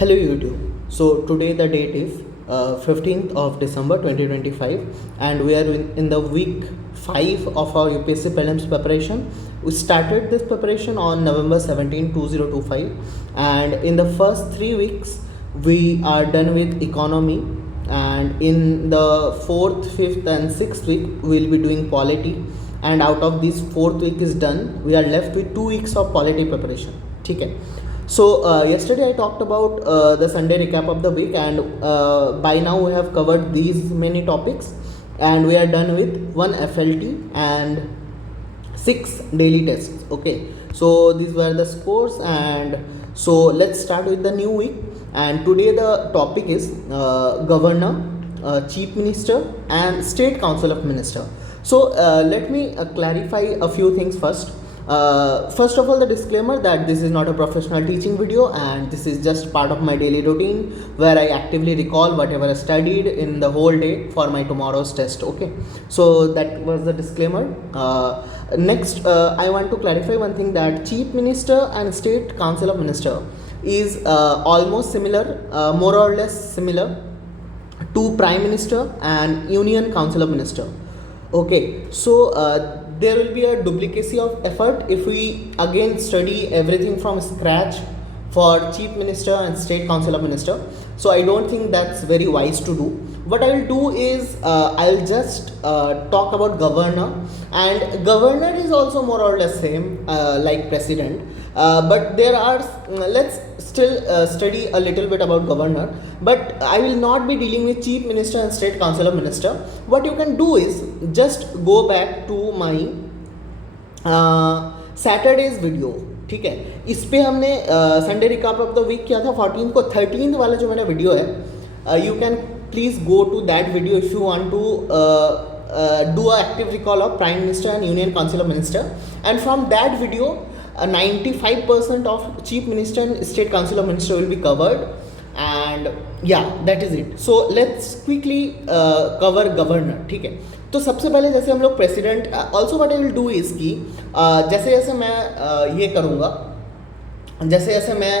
Hello YouTube. So today the date is 15th of December 2025 and we are in the week 5 of our UPSC prelims preparation. We started this preparation on November 17, 2025 and in the first 3 weeks we are done with economy, and in the 4th, 5th and 6th week we will be doing polity, and out of this 4th week is done, we are left with 2 weeks of polity preparation. Okay. So yesterday I talked about the Sunday recap of the week, and by now we have covered these many topics and we are done with 1 FLT and 6 daily tests. Okay, so these were the scores, and so let's start with the new week. And today the topic is governor, chief minister and state council of minister. So let me clarify a few things first. First of all, the disclaimer that this is not a professional teaching video and this is just part of my daily routine where I actively recall whatever I studied in the whole day for my tomorrow's test. Okay, so that was the disclaimer. Next, I want to clarify one thing, that chief minister and state council of minister is almost similar, more or less similar to prime minister and union council of minister. Okay, so there will be a duplicacy of effort if we again study everything from scratch for chief minister and state council of minister. So I don't think that's very wise to do. What I will do is I'll just talk about governor, and governor is also more or less same like president, but there are let's still study a little bit about governor, but I will not be dealing with chief minister and state council of minister. What you can do is just go back to my Saturday's video, ठीक है, इस पे हमने Sunday recap of the week किया था 14 को. 13 वाला जो मेरा वीडियो है, you can please go to that video if you want to do a active recall of prime minister and union council of minister, and from that video 95% of chief minister and state council of minister will be covered, and yeah, that is it. So let's quickly cover governor. ठीक है, तो सबसे पहले जैसे हम लोग president, also what I will do is कि जैसे जैसे मैं ये करूँगा, जैसे जैसे मैं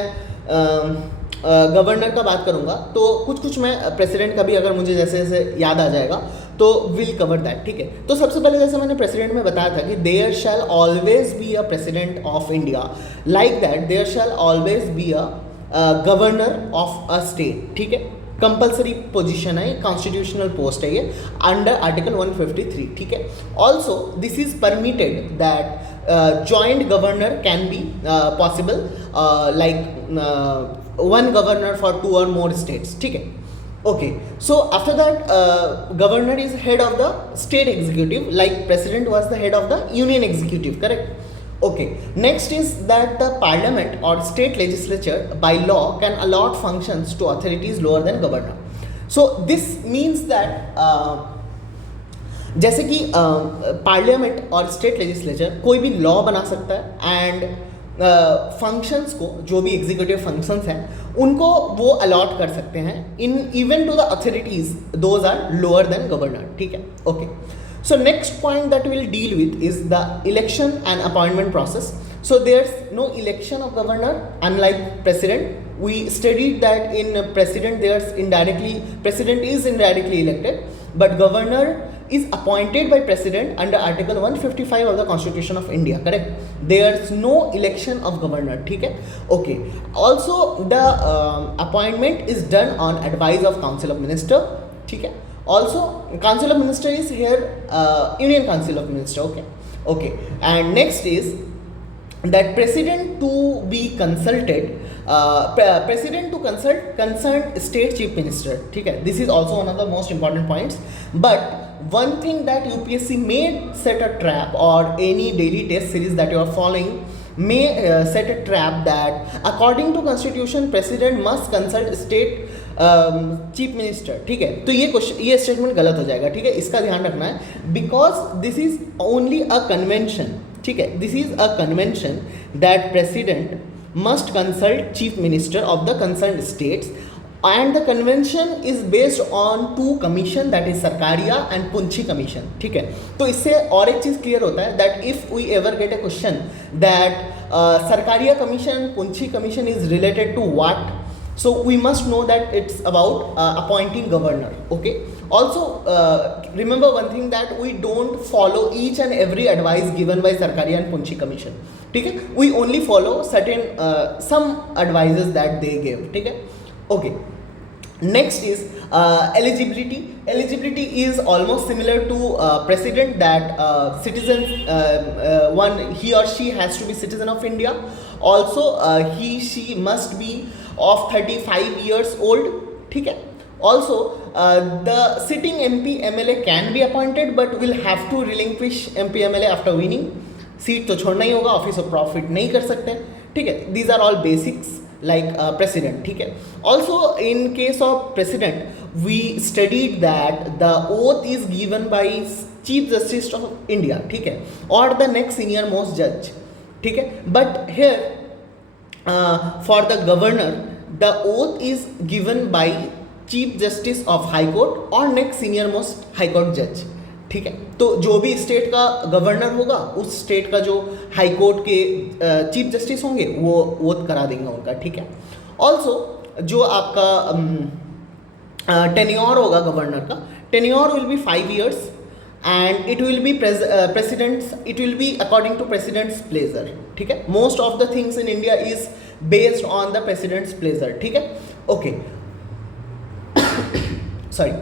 गवर्नर का बात करूँगा तो कुछ कुछ मैं प्रेसिडेंट का भी अगर मुझे जैसे जैसे याद आ जाएगा तो विल कवर दैट. ठीक है, तो सबसे पहले जैसे मैंने प्रेसिडेंट में बताया था कि there shall always be a president of India, like that there shall always be a governor of a state. ठीक है, कंपल्सरी पोजीशन है, कॉन्स्टिट्यूशनल पोस्ट है ये अंडर आर्टिकल 153. ठीक है, also this is permitted that joint governor can be possible, like one governor for 2 or more states. ठीक है, okay, so after that governor is head of the state executive, like president was the head of the union executive, correct? Okay, next is that the parliament or state legislature by law can allot functions to authorities lower than governor. So this means that जैसे कि parliament और state legislature कोई भी law बना सकता है, and functions को, जो भी एग्जीक्यूटिव फंक्शंस हैं उनको वो अलॉट कर सकते हैं in even to the authorities those are lower than governor. ठीक है, okay. So next point that we will deal with is the election and appointment process. So there's no election of governor unlike president. We studied that in president president is indirectly elected, but governor is appointed by president under article 155 of the constitution of India, correct? There's no election of governor. ठीक है, okay. Also the appointment is done on advice of council of minister. ठीक है, also council of minister is here union council of minister. Okay, and next is that president to be consulted, president to consult concerned state chief minister. ठीक है, this is also one of the most important points. But one thing that UPSC may set a trap, or any daily test series that you are following may set a trap that according to constitution president must consult state chief minister. ठीक है, तो ये statement गलत हो जाएगा. ठीक है, इसका ध्यान रखना है, because this is only a convention. ठीक है, this is a convention that president must consult chief minister of the concern states, and the convention is based on 2 commission, that is Sarkaria and Punchhi commission. ठीक है, तो इससे और एक चीज़ clear होता है that if we ever get a question that Sarkaria commission Punchhi commission is related to what, So we must know that it's about appointing governor. Okay. Also remember one thing, that we don't follow each and every advice given by Sarkari and Punchi Commission. ठीक है, we only follow certain some advices that they give. ठीक है. Okay. Next is eligibility. Eligibility is almost similar to president, that citizens, one, he or she has to be citizen of India. Also she must be of 35 years old. ठीक है. Also the sitting MP MLA can be appointed, but will have to relinquish MP MLA after winning. Seat तो छोड़ना ही होगा, office of profit नहीं कर सकते. ठीक है. These are all basics like president. ठीक है. Also in case of president, we studied that the oath is given by Chief Justice of India. ठीक है, or the next senior most judge. ठीक है. But here for the governor, the oath is given by Chief Justice of High Court or next senior most High Court judge. ठीक है. तो जो भी state का गवर्नर होगा, उस स्टेट का जो हाई कोर्ट के चीफ जस्टिस होंगे, वो ओथ करा देंगे उनका. ठीक है. ऑल्सो जो आपका टेन्योर होगा गवर्नर का, tenure will be 5 years and it will be president's, it will be according to president's pleasure. ठीक है. Most of the things in India is based on the president's pleasure. ठीक है. Okay. Sorry.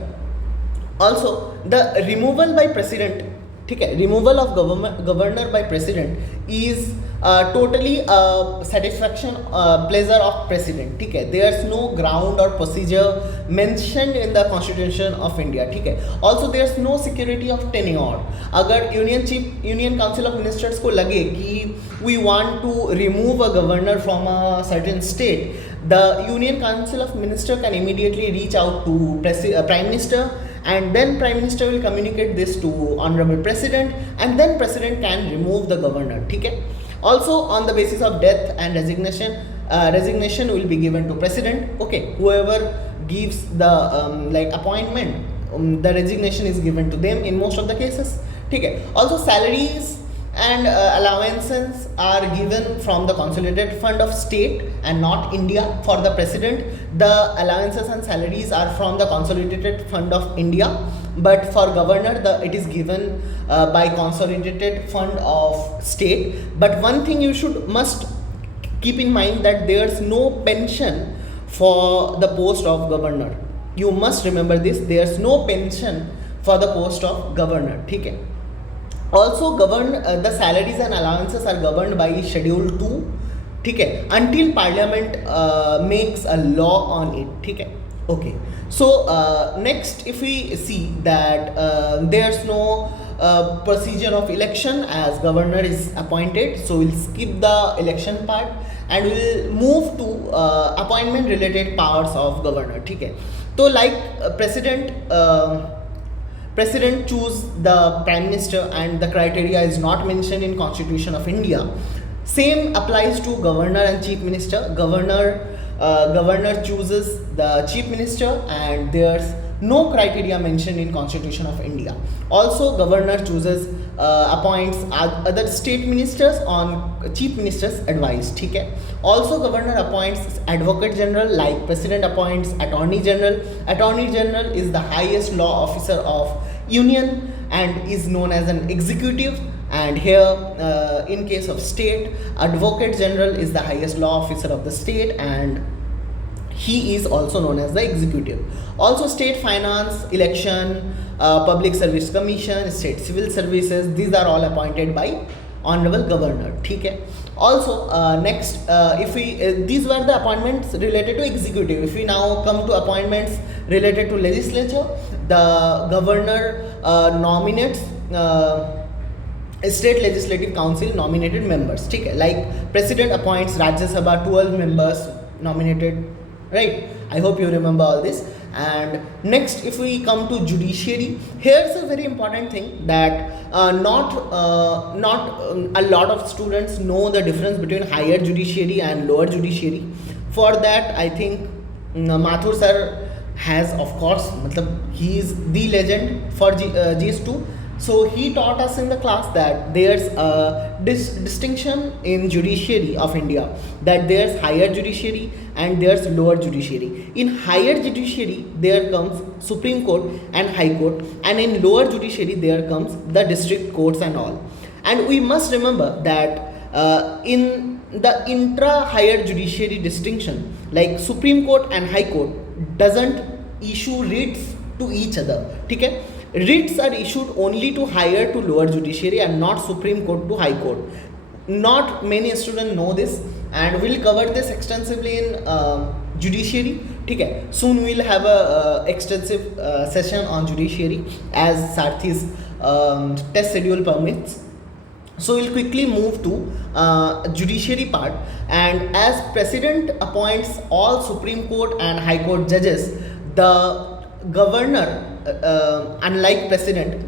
Also the removal by president, ठीक है, removal of governor by president is totally satisfaction pleasure of president. ठीक है. There's no ground or procedure mentioned in the constitution of India. ठीक है. Also there's no security of tenure. अगर union council of ministers को लगे कि we want to remove a governor from a certain state, the union council of minister can immediately reach out to prime minister, and then prime minister will communicate this to honorable president, and then president can remove the governor. ठीक है. Also on the basis of death and resignation will be given to president. Okay. Whoever gives the like appointment, the resignation is given to them in most of the cases. ठीक है. Also salaries and allowances are given from the consolidated fund of state and not India. For the president, the allowances and salaries are from the consolidated fund of India, but for governor it is given by consolidated fund of state. But one thing you must keep in mind, that there's no pension for the post of governor. You must remember this, there's no pension for the post of governor. ठीक है. Also the salaries and allowances are governed by Schedule 2. ठीक है, until parliament makes a law on it. ठीक है. Okay. So next, if we see that there's no procedure of election as governor is appointed, so we'll skip the election part and we'll move to appointment related powers of governor. ठीक है. तो like president choose the prime minister and the criteria is not mentioned in Constitution of India. Same applies to governor and chief minister. Governor chooses the chief minister and there's no criteria mentioned in Constitution of India. Also governor chooses appoints other state ministers on chief minister's advice. ठीक है. Also governor appoints advocate general, like president appoints attorney general. Attorney general is the highest law officer of union and is known as an executive. And here in case of state, advocate general is the highest law officer of the state and he is also known as the executive. Also state finance, election, public service commission, state civil services, these are all appointed by honorable governor. ठीक है. Also next if we these were the appointments related to executive. If we now come to appointments related to legislature, the governor nominates state legislative council nominated members. ठीक है. Like president appoints Rajya Sabha 12 members nominated, right? I hope you remember all this. And next, if we come to judiciary, here's a very important thing, that not a lot of students know the difference between higher judiciary and lower judiciary. For that, I think Mathur sir has, of course, he is the legend for GS2. So he taught us in the class that there's a distinction in judiciary of India, that there's higher judiciary and there's lower judiciary. In higher judiciary there comes Supreme Court and High Court, and in lower judiciary there comes the district courts and all. And we must remember that in the intra higher judiciary distinction, like Supreme Court and High Court doesn't issue writs to each other. Okay? Writs are issued only to higher to lower judiciary and not Supreme Court to High Court. Not many students know this, and we'll cover this extensively in judiciary. Okay? Soon we'll have a extensive session on judiciary as Sarthi's test schedule permits. So we'll quickly move to judiciary part, and as president appoints all Supreme Court and High Court judges, the governor, unlike president,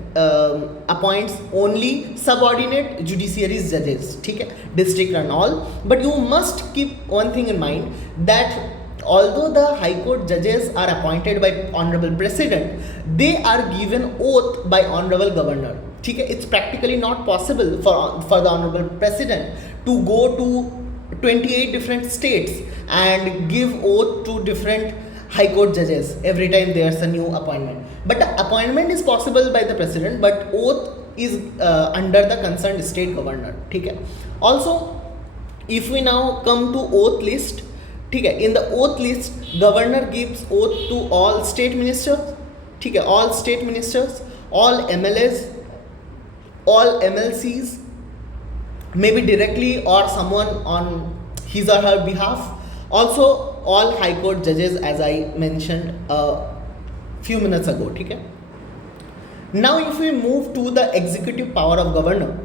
appoints only subordinate judiciary's judges, okay? District and all. But you must keep one thing in mind, that although the High Court judges are appointed by Honorable President, they are given oath by Honorable Governor. It's practically not possible for the Honorable President to go to 28 different states and give oath to different High Court judges every time there's a new appointment. But the appointment is possible by the President, but oath is under the concerned state governor. Also, if we now come to oath list, in the oath list, governor gives oath to all state ministers, all state ministers, all MLAs, all MLCs, maybe directly or someone on his or her behalf. Also, all High Court judges, as I mentioned a few minutes ago. Now, if we move to the executive power of governor,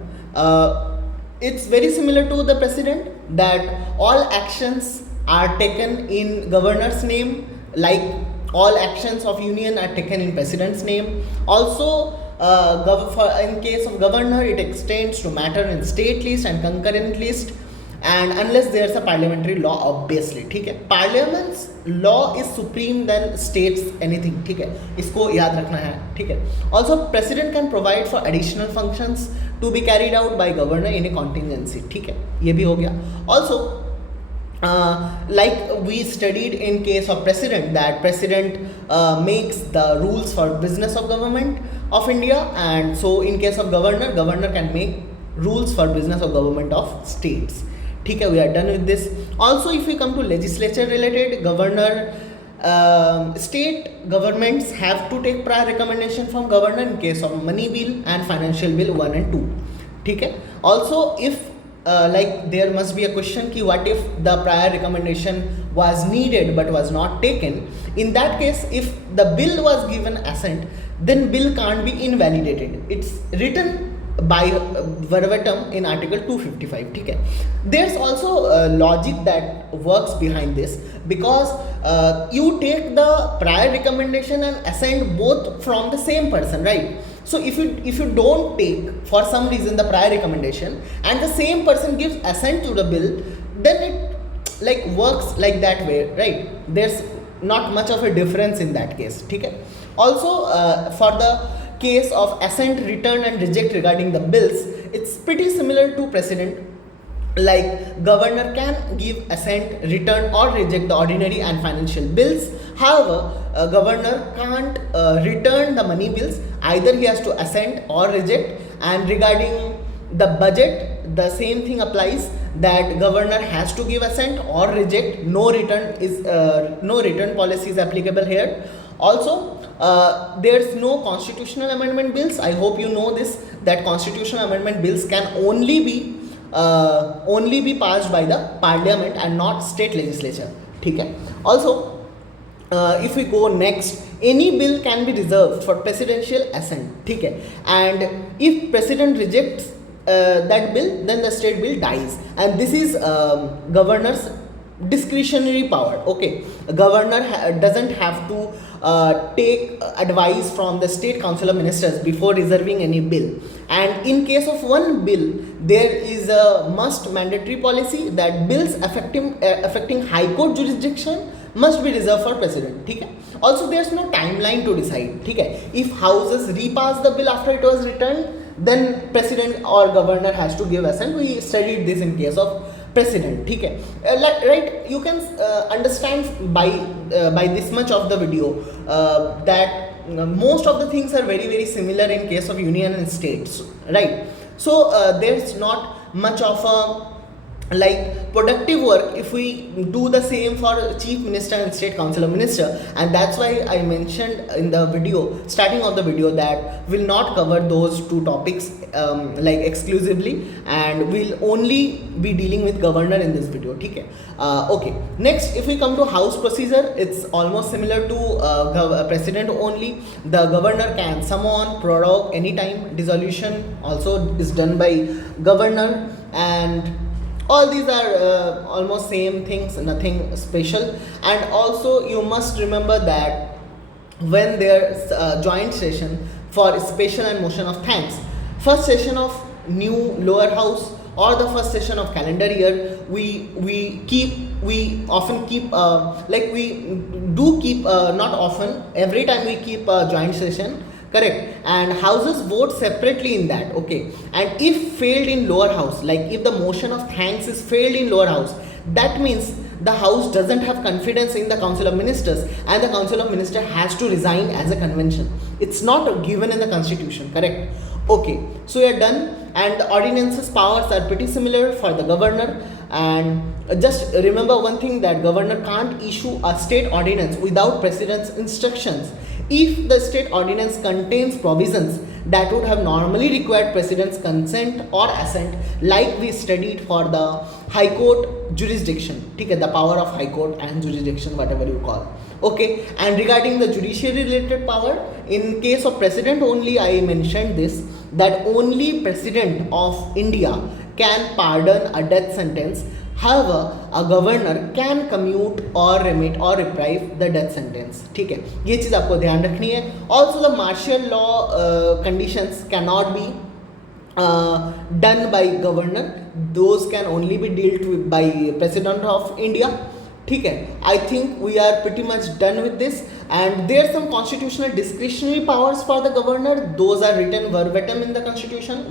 it's very similar to the president, that all actions are taken in governor's name, like all actions of union are taken in president's name. Also, in case of governor, it extends to matter in state list and concurrent list, and unless there's a parliamentary law, obviously. Parliament's law is supreme than states anything. Isko yaad rakhna hai. Also, president can provide for additional functions to be carried out by governor in a contingency. Ye bhi ho gaya. Also, like we studied in case of president, that president makes the rules for business of government of India, and so in case of governor, governor can make rules for business of government of states. We are done with this. Also, if we come to legislature related, governor, state governments have to take prior recommendation from governor in case of money bill and financial bill 1 and 2. Also, if like there must be a question ki what if the prior recommendation was needed but was not taken. In that case, if the bill was given assent, then bill can't be invalidated. It's written by verbatim in article 255. There's also logic that works behind this, because you take the prior recommendation and assent both from the same person, right? So if you don't take for some reason the prior recommendation and the same person gives assent to the bill, then it like works like that way, right? There's not much of a difference in that case. Also, for the case of assent, return and reject regarding the bills, it's pretty similar to precedent. Like governor can give assent, return or reject the ordinary and financial bills. However, a governor can't return the money bills. Either he has to assent or reject. And regarding the budget, the same thing applies, that governor has to give assent or reject. No return policy is applicable here. Also, there's no constitutional amendment bills. I hope you know this, that constitutional amendment bills can only be passed by the parliament and not state legislature. Also, if we go next, any bill can be reserved for presidential assent. And if president rejects that bill, then the state bill dies. And this is governor's discretionary power. Okay, a governor doesn't have to take advice from the state council of ministers before reserving any bill, and in case of one bill there is a must mandatory policy that bills affecting high court jurisdiction must be reserved for president. ठीक है, also there's no timeline to decide. ठीक है, if houses repass the bill after it was returned, then president or governor has to give assent. We studied this in case of president. ठीक है, right, you can understand by this much of the video that most of the things are very very similar in case of union and states, right? So there's not much of a like productive work if we do the same for chief minister and state council of minister, and that's why I mentioned in the video, starting of the video, that we'll not cover those two topics like exclusively, and we'll only be dealing with governor in this video. Okay. Okay, next, if we come to house procedure, it's almost similar to president only. The governor can summon, prorogue anytime. Dissolution also is done by governor, and all these are almost same things, nothing special. And also you must remember that when there's a joint session for special and motion of thanks, first session of new lower house or the first session of calendar year, we often keep like we do keep not often, every time we keep a joint session, correct, and houses vote separately in that. Okay, and if failed in lower house, like if the motion of thanks is failed in lower house, that means the house doesn't have confidence in the council of ministers, and the council of ministers has to resign as a convention. It's not given in the constitution, correct? Okay, so we are done, and the ordinances powers are pretty similar for the governor. And just remember one thing, that governor can't issue a state ordinance without president's instructions. If the state ordinance contains provisions that would have normally required president's consent or assent, like we studied for the high court jurisdiction, okay, the power of high court and jurisdiction, whatever you call. Okay, and regarding the judiciary related power, in case of president only, I mentioned this, that only president of India can pardon a death sentence. However, a governor can commute or remit or reprieve the death sentence. ठीक है, ये चीज़ आपको ध्यान रखनी है. Also, the martial law conditions cannot be done by governor. Those can only be dealt with by president of India. ठीक है, I think we are pretty much done with this, and there are some constitutional discretionary powers for the governor. Those are written verbatim in the constitution.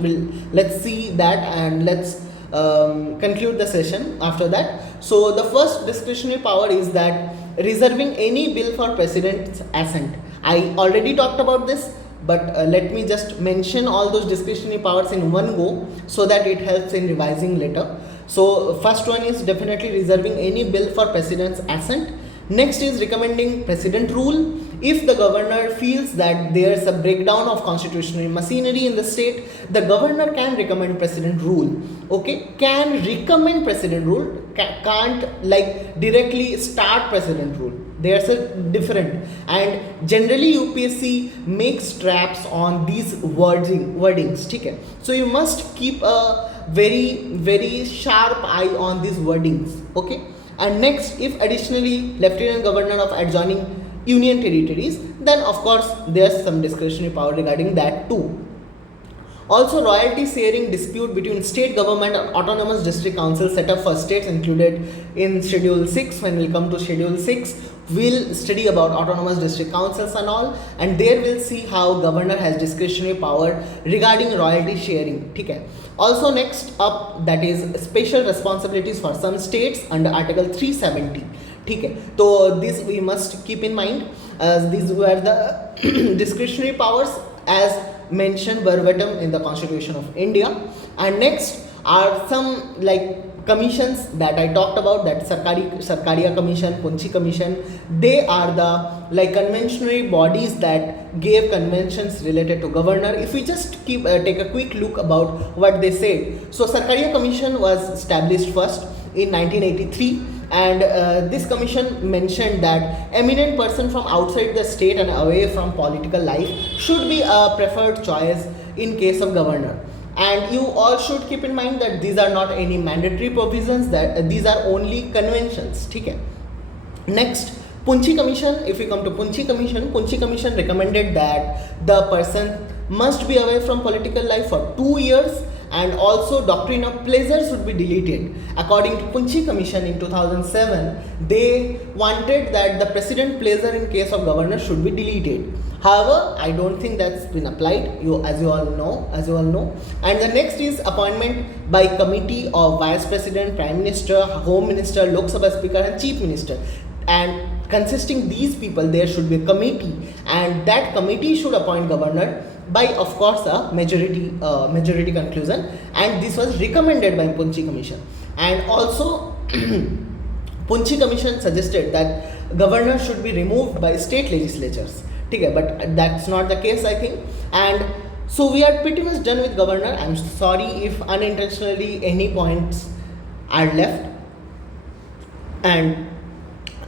Let's see that, and let's conclude the session after that. So the first discretionary power is that reserving any bill for president's assent. I already talked about this, but let me just mention all those discretionary powers in one go so that it helps in revising later. So first one is definitely reserving any bill for president's assent. Next is recommending president rule. If the governor feels that there's a breakdown of constitutional machinery in the state, the governor can recommend president rule. Okay, can recommend president rule, can't like directly start president rule. There's a different, and generally UPSC makes traps on these wordings. Okay, so you must keep a very sharp eye on these wordings. Okay, and next, if additionally lieutenant governor of adjoining union territories, then of course there's some discretionary power regarding that too. Also, royalty sharing dispute between state government and autonomous district council set up for states included in schedule 6. When we come to schedule 6, we'll study about autonomous district councils and all, and there we'll see how governor has discretionary power regarding royalty sharing. Okay. Also, next up, that is special responsibilities for some states under article 370. Okay. So this we must keep in mind, as these were the discretionary powers as mentioned verbatim in the Constitution of India. And next are some like commissions that I talked about, that Sarkaria Commission, Punchi Commission. They are the like conventional bodies that gave conventions related to governor. If we just take a quick look about what they said. So Sarkaria Commission was established first in 1983. And this commission mentioned that eminent person from outside the state and away from political life should be a preferred choice in case of governor. And you all should keep in mind that these are not any mandatory provisions, that these are only conventions. Okay. Next, Punchi Commission. If we come to Punchi Commission recommended that the person must be away from political life for 2 years, and also doctrine of pleasure should be deleted. According to Punchi Commission in 2007, they wanted that the president pleasure in case of governor should be deleted. However, I don't think that's been applied, as you all know. And the next is appointment by committee of vice president, prime minister, home minister, Lok Sabha speaker, and chief minister. And consisting these people, there should be a committee, and that committee should appoint governor by, of course, a majority conclusion. And this was recommended by Punchi Commission. And also Punchi Commission suggested that governor should be removed by state legislatures. Okay, but that's not the case, I think. And so we are pretty much done with governor. I'm sorry if unintentionally any points are left. And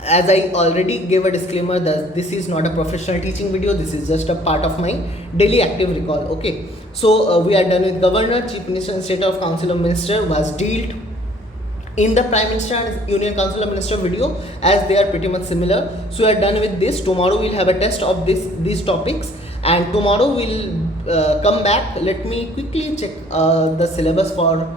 as I already gave a disclaimer that this is not a professional teaching video, this is just a part of my daily active recall. Okay, so we are done with governor, chief minister, and state of council of minister was dealt in the prime minister and union council of minister video, as they are pretty much similar. So we are done with this. Tomorrow we'll have a test of these topics, and tomorrow we'll come back. Let me quickly check the syllabus for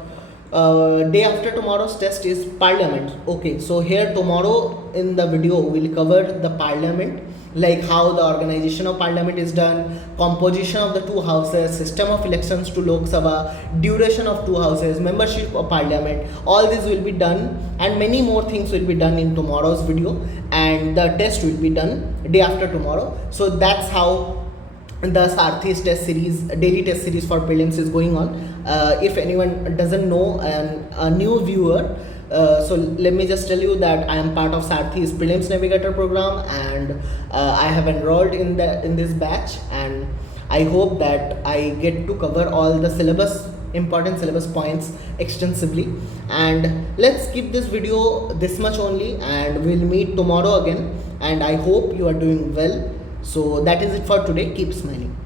day after tomorrow's test is parliament. Okay, so here tomorrow in the video we'll cover the parliament, like how the organization of parliament is done, composition of the two houses, system of elections to Lok Sabha, duration of two houses, membership of parliament. All this will be done, and many more things will be done in tomorrow's video, and the test will be done day after tomorrow. So that's how the Sarthi's test series, daily test series for prelims is going on. If anyone doesn't know, and a new viewer, so let me just tell you that I am part of Sarthi's Prelims Navigator program, and I have enrolled in this batch, and I hope that I get to cover all the important syllabus points extensively. And let's keep this video this much only, and we'll meet tomorrow again, and I hope you are doing well. So that is it for today. Keep smiling.